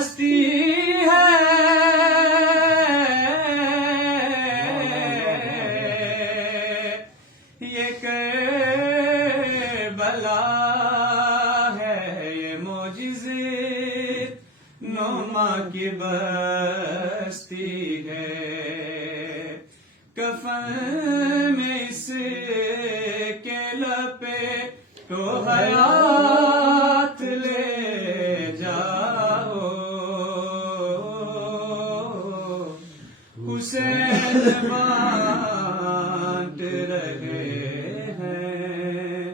ہستی ہے یہ کربلا ہے، یہ معجزے نعما کی بستی ہے، کفن میں اس کے لپے تو حیات لے جاؤ، حسین بانٹ رہے ہیں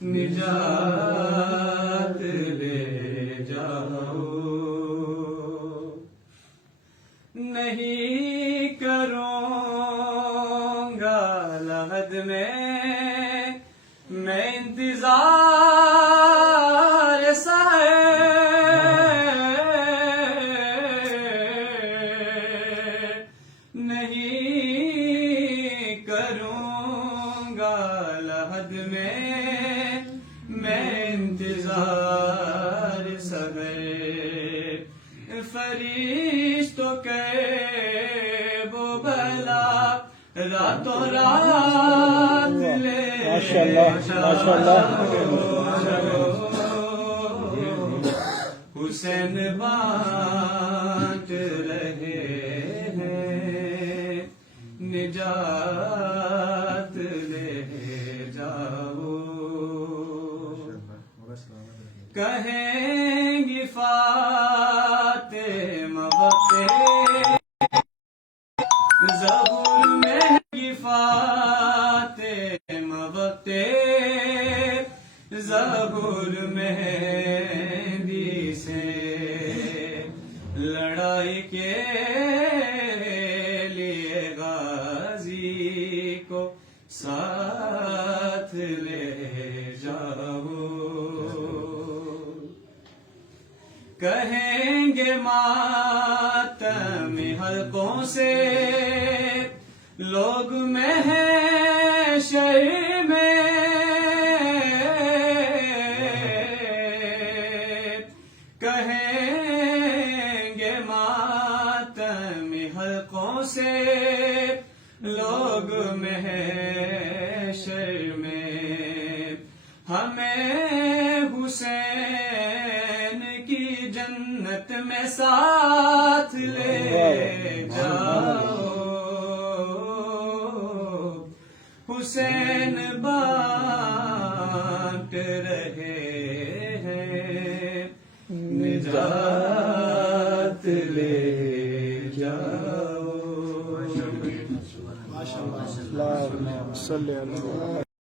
نجات لے جاؤ، نہیں کروں گا لحد میں انتظار سائے، نہیں کروں گا لحد میں انتظار سائے، فرشتوں کے وہ بلا راتوں رات لے حسین بانٹ رہے ہیں نجات لے جاؤ، کہیں گی فاطمہ وقت ظہور میں گی فاطمہ وقت ظہور مہندی سے، لڑائی کے لیے غازی کو ساتھ لے جاؤ، کہیں گے ماتم حلقوں سے لوگ محشر میں، کہیں گے ماتم حلقوں سے لوگ محشر میں، ہمیں حسین کی جنت میں ساتھ لے جاؤ، حسین بانٹ رہے ہیں نجات لے جاؤ۔ ماشاءاللہ، صلی اللہ علیہ وسلم۔